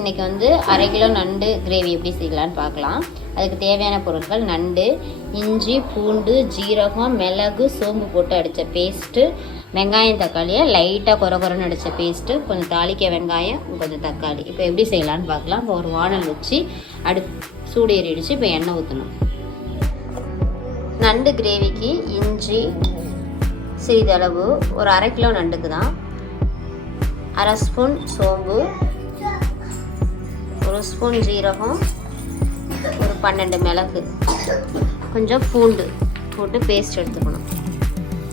இன்றைக்கி வந்து 1/2 கிலோ நண்டு கிரேவி எப்படி செய்யலான்னு பார்க்கலாம். அதுக்கு தேவையான பொருட்கள் நண்டு, இஞ்சி, பூண்டு, ஜீரகம், மிளகு, சோம்பு போட்டு அடித்த பேஸ்ட்டு, வெங்காயம் தக்காளியை லைட்டாக குறன்னு அடித்த பேஸ்ட்டு, கொஞ்சம் தாளிக்க வெங்காயம், கொஞ்சம் தக்காளி. இப்போ எப்படி செய்யலான்னு பார்க்கலாம். இப்போ ஒரு வானல் வச்சு சூடு ஏறிடுச்சு. இப்போ எண்ணெய் ஊற்றணும். நண்டு கிரேவிக்கு இஞ்சி சிறிதளவு, ஒரு 1/2 கிலோ நண்டுக்கு தான் 1/2 ஸ்பூன் சோம்பு, 1 ஸ்பூன் ஜீரகம், ஒரு 12 மிளகு, கொஞ்சம் பூண்டு போட்டு பேஸ்ட் எடுத்துக்கணும்.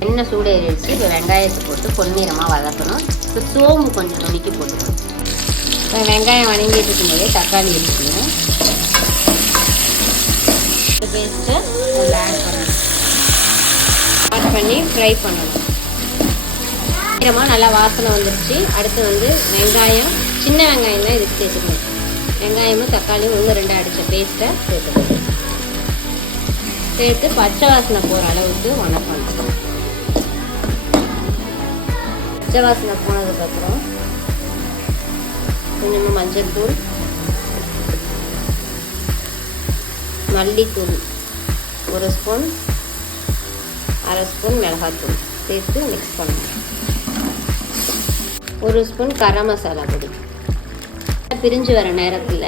எண்ணெய் சூடு ஏறிடுச்சு. இப்போ வெங்காயத்தை போட்டு பொன்னிறமாக வதக்கணும். இப்போ சோம்பு கொஞ்சம் நுணுக்கி போட்டுக்கணும். இப்போ வெங்காயம் வணங்கிட்டு இருக்கும்போதே தக்காளி எடுத்துக்கணும். பேஸ்ட்டை ஆட் பண்ணணும். ஆட் பண்ணி ஃப்ரை பண்ணணும். பொன்னிறமாக நல்லா வாசனை வந்துடுச்சு. அடுத்து வந்து வெங்காயம், சின்ன வெங்காயம் தான் இதுக்கு சேர்த்துக்கணும். வெங்காயமும் தக்காளியும் 1-2 அடித்த பேஸ்ட்டை சேர்த்துக்கணும். சேர்த்து பச்சை வாசனை போகிற அளவுக்கு வணக்கணும். பச்சை வாசனை போனதுக்கப்புறம் கொஞ்சமாக மஞ்சள் தூள், மல்லித்தூள் 1 ஸ்பூன், 1/2 ஸ்பூன் மிளகாத்தூள் சேர்த்து மிக்ஸ் பண்ணணும். 1 ஸ்பூன் கரம் மசாலா பொடி. பிரிஞ்சு வர நேரத்தில்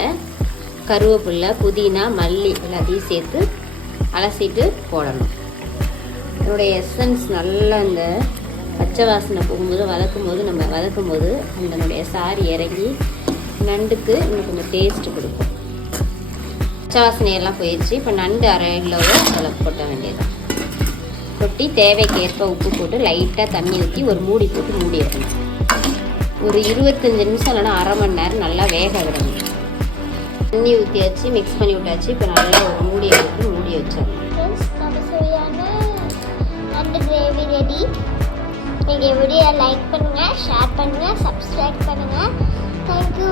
கருவேப்பிலை, புதினா, மல்லி எல்லாத்தையும் சேர்த்து அலசிட்டு போடணும். என்னுடைய எசன்ஸ் நல்லா இந்த பச்சை வாசனை போகும்போது வதக்கும்போது அதனுடைய சாறு இறங்கி நண்டுக்கு இன்னும் கொஞ்சம் டேஸ்ட்டு கொடுக்கும். பச்சை வாசனையெல்லாம் போயிடுச்சு. இப்போ நண்டு 1/2 கிலோவை அதில் கொட்ட வேண்டியது. கொட்டி தேவைக்கேற்ப உப்பு போட்டு லைட்டாக தண்ணி ஊற்றி ஒரு மூடி போட்டு மூடி வைக்கணும். ஒரு 25 நிமிஷம் இல்லைனா 1/2 மணி நேரம் நல்லா வேக விடணும். தண்ணி ஊற்றியாச்சு, மிக்ஸ் பண்ணி விட்டாச்சு. இப்போ நல்லா ஒரு மூடியை போட்டு மூடி வச்சிடணும். நம்ம சுவையான நண்டு கிரேவி ரெடி. நீங்கள் வீடியோ லைக் பண்ணுங்கள், ஷேர் பண்ணுங்கள், சப்ஸ்கிரைப் பண்ணுங்கள். தேங்க்யூ.